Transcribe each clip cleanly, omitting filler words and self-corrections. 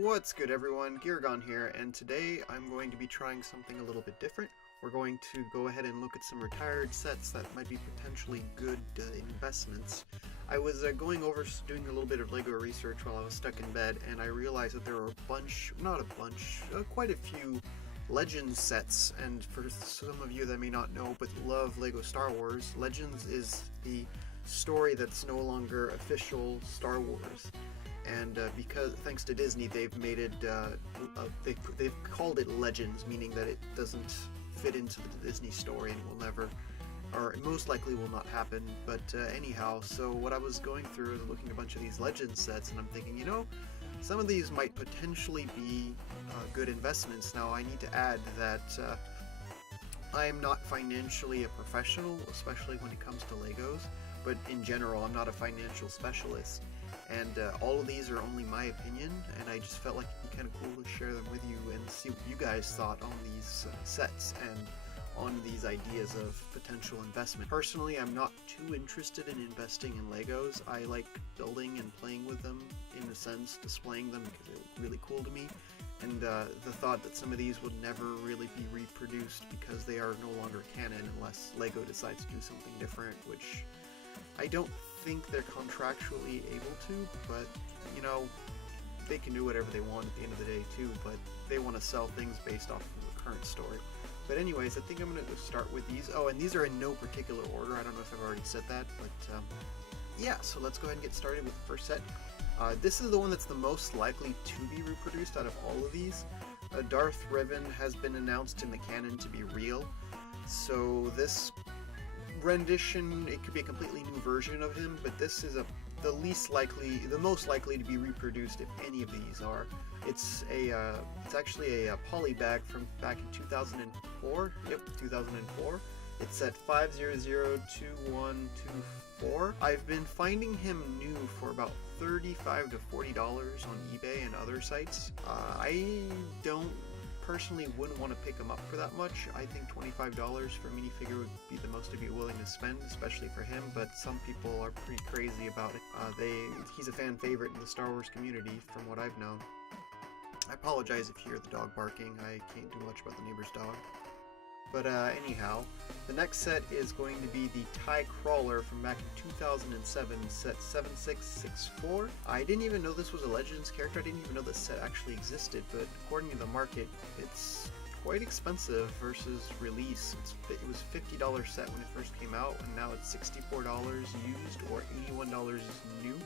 What's good everyone, Geargone here, and today I'm going to be trying something a little bit different. We're going to go ahead and look at some retired sets that might be potentially good investments. I was doing a little bit of LEGO research while I was stuck in bed, and I realized that there are quite a few Legends sets, and for some of you that may not know but love LEGO Star Wars, Legends is the story that's no longer official Star Wars. And because thanks to Disney, they've made it they've called it Legends, meaning that it doesn't fit into the Disney story and will never, or most likely will not happen. But anyhow, so what I was going through is looking at a bunch of these Legends sets, and I'm thinking, some of these might potentially be good investments. Now I need to add that I am not financially a professional, especially when it comes to Legos, but in general I'm not a financial specialist. And all of these are only my opinion, and I just felt like it'd be kind of cool to share them with you and see what you guys thought on these sets and on these ideas of potential investment. Personally, I'm not too interested in investing in Legos. I like building and playing with them, in a sense, displaying them because they're really cool to me. And the thought that some of these would never really be reproduced because they are no longer canon unless Lego decides to do something different, which I don't think they're contractually able to, but they can do whatever they want at the end of the day too, but they want to sell things based off of the current story. But anyways, I think I'm going to start with these. Oh, and these are in no particular order. I don't know if I've already said that, but yeah, so let's go ahead and get started with the first set. This is the one that's the most likely to be reproduced out of all of these. Darth Revan has been announced in the canon to be real, so this rendition, it could be a completely new version of him, but this is the most likely to be reproduced if any of these are. It's actually a poly bag from back in 2004. Yep, 2004. It's at 5002124. I've been finding him new for about $35 to $40 on eBay and other sites. I personally wouldn't want to pick them up for that much. I think $25 for a minifigure would be the most I'd be willing to spend, especially for him, but some people are pretty crazy about it. He's a fan favorite in the Star Wars community, from what I've known. I apologize if you hear the dog barking. I can't do much about the neighbor's dog. But anyhow, the next set is going to be the TIE Crawler from back in 2007, set 7664. I didn't even know this was a Legends character. I didn't even know this set actually existed, but according to the market, it's quite expensive versus release. It was a $50 set when it first came out, and now it's $64 used, or $81 new.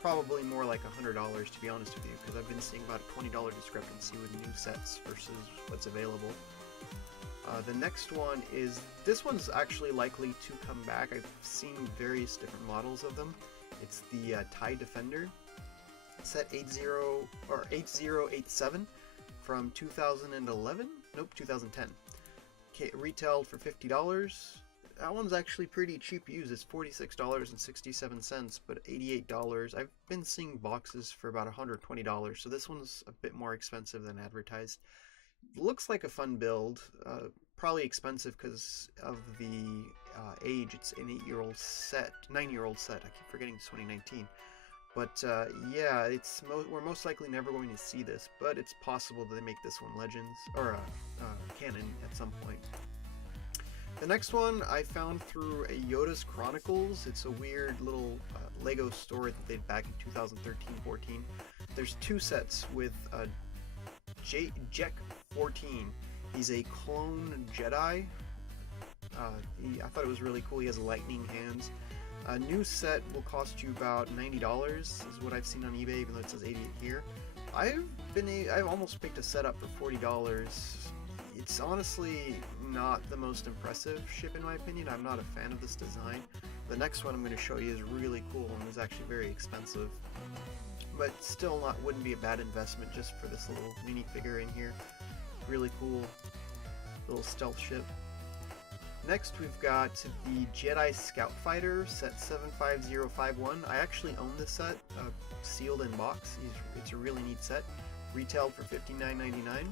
Probably more like $100 to be honest with you, because I've been seeing about a $20 discrepancy with new sets versus what's available. The next one this one's actually likely to come back. I've seen various different models of them. It's the TIE Defender, set 8087 from 2011? Nope, 2010. Okay, retailed for $50. That one's actually pretty cheap used. It's $46.67, but $88. I've been seeing boxes for about $120, so this one's a bit more expensive than advertised. Looks like a fun build, probably expensive because of the age. It's an 9-year-old set. I keep forgetting it's 2019. But yeah, we're most likely never going to see this, but it's possible that they make this one Legends, or canon at some point. The next one I found through a Yoda's Chronicles. It's a weird little Lego story that they did back in 2013-14. There's two sets with Jek 14. He's a clone Jedi. I thought it was really cool. He has lightning hands. A new set will cost you about $90 is what I've seen on eBay, even though it says $88 here. I've almost picked a set up for $40. It's honestly not the most impressive ship in my opinion. I'm not a fan of this design. The next one I'm going to show you is really cool and is actually very expensive, but still wouldn't be a bad investment just for this little minifigure in here. Really cool little stealth ship. Next we've got the Jedi Scout Fighter, set 75051. I actually own this set, sealed in box. It's a really neat set. Retailed for $59.99.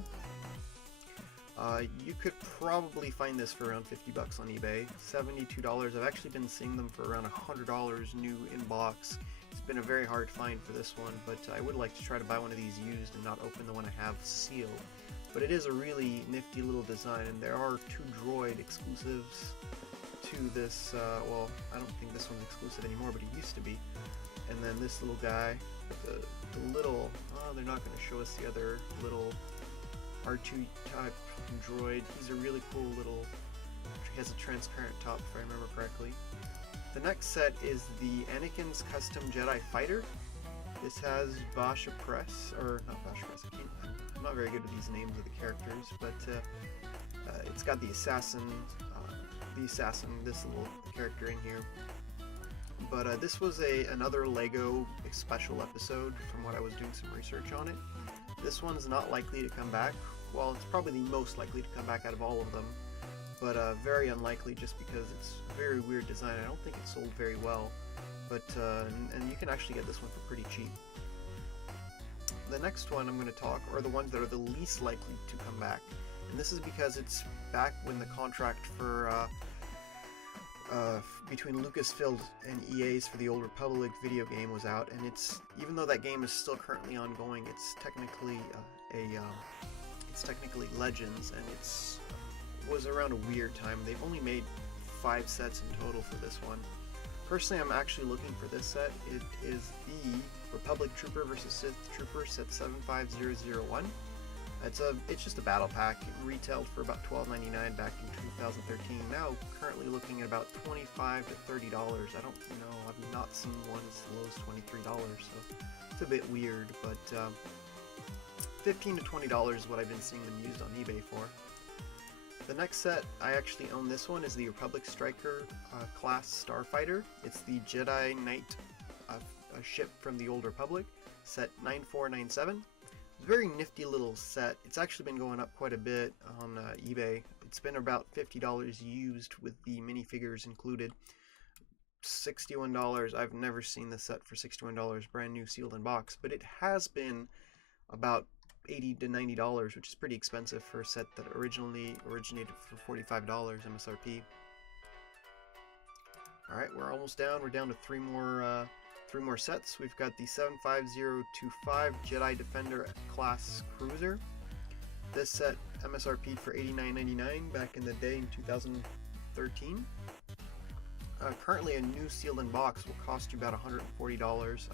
You could probably find this for around $50 on eBay. $72. I've actually been seeing them for around $100 new in box. It's been a very hard find for this one, but I would like to try to buy one of these used and not open the one I have sealed. But it is a really nifty little design, and there are 2 droid exclusives to this. Well, I don't think this one's exclusive anymore, but it used to be. And then this little guy, the little, they're not going to show us the other little R2 type droid. He's a really cool little, he has a transparent top if I remember correctly. The next set is the Anakin's Custom Jedi Fighter. This has Basha Press, or not Basha Press, I'm not very good with these names of the characters, but it's got the assassin, this little character in here. But this was another LEGO special episode from what I was doing some research on it. This one's not likely to come back. Well, it's probably the most likely to come back out of all of them, but very unlikely just because it's a very weird design. I don't think it sold very well, but and you can actually get this one for pretty cheap. The next one I'm going to talk are the ones that are the least likely to come back, and this is because it's back when the contract for between Lucasfilm and EA's for the Old Republic video game was out, and it's, even though that game is still currently ongoing, it's technically it's technically Legends, and was around a weird time. They've only made 5 sets in total for this one. Personally, I'm actually looking for this set. It is the Republic Trooper vs. Sith Trooper set 75001. It's just a battle pack. It retailed for about $12.99 back in 2013. Now currently looking at about $25 to $30. I don't know. I've not seen one as low as $23, so it's a bit weird. But $15 to $20 is what I've been seeing them used on eBay for. The next set, I actually own this one, is the Republic Striker class Starfighter. It's the Jedi Knight ship from the Old Republic, set 9497. It's a very nifty little set. It's actually been going up quite a bit on eBay. It's been about $50 used with the minifigures included. $61. I've never seen this set for $61 brand new sealed in box, but it has been about $80 to $90, which is pretty expensive for a set that originally originated for $45 MSRP. Alright, we're almost down. We're down to three more sets. We've got the 75025 Jedi Defender class cruiser. This set MSRP'd for $89.99 back in the day in 2013. Currently a new sealed in box will cost you about $140.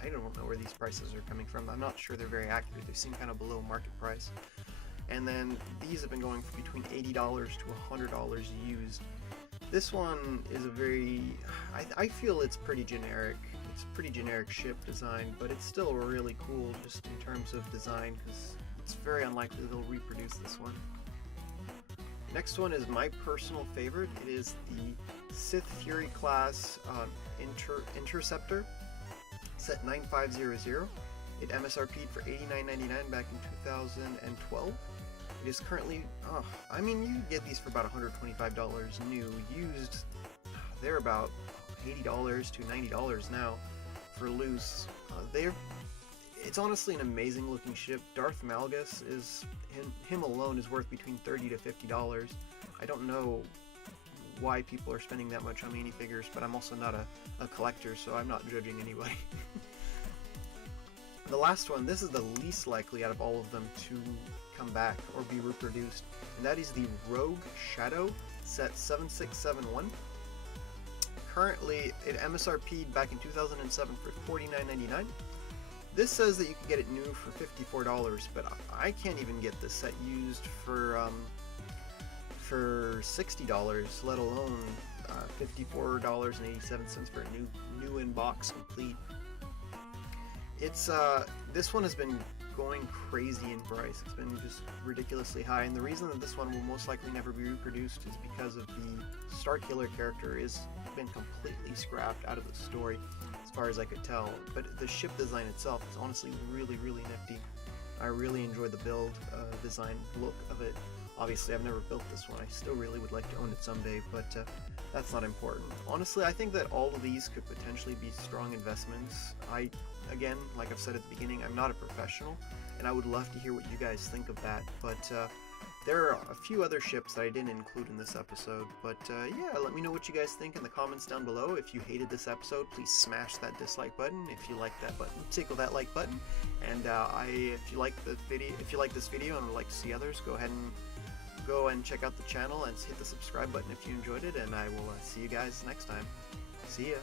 I don't know where these prices are coming from. I'm not sure they're very accurate. They seem kind of below market price. And then these have been going for between $80 to $100 used. This one is a very, I feel it's pretty generic. It's a pretty generic ship design, but it's still really cool just in terms of design, because it's very unlikely they'll reproduce this one. Next one is my personal favorite. It is the Sith Fury class Interceptor, set 9500. It MSRP'd for $89.99 back in 2012. It is currently, I mean, you get these for about $125 new. Used, they're about $80 to $90 now for loose. It's honestly an amazing looking ship. Darth Malgus is, him alone is worth between $30 to $50. I don't know why people are spending that much on minifigures, but I'm also not a collector, so I'm not judging anybody. The last one, this is the least likely out of all of them to come back or be reproduced, and that is the Rogue Shadow set 7671. Currently, it MSRP'd back in 2007 for $49.99. This says that you can get it new for $54, but I can't even get this set used for $60, let alone $54.87 for a new in box complete. It's this one has been going crazy in price. It's been just ridiculously high, and the reason that this one will most likely never be reproduced is because of the Starkiller character is been completely scrapped out of the story, as far as I could tell. But the ship design itself is honestly really nifty. I really enjoy the build design look of it. Obviously, I've never built this one. I still really would like to own it someday, but that's not important. Honestly, I think that all of these could potentially be strong investments. Again, like I've said at the beginning, I'm not a professional, and I would love to hear what you guys think of that, but There are a few other ships that I didn't include in this episode, but yeah, let me know what you guys think in the comments down below. If you hated this episode, please smash that dislike button. If you like that button, tickle that like button. And if you like this video and would like to see others, go ahead and check out the channel and hit the subscribe button if you enjoyed it. And I will see you guys next time. See ya.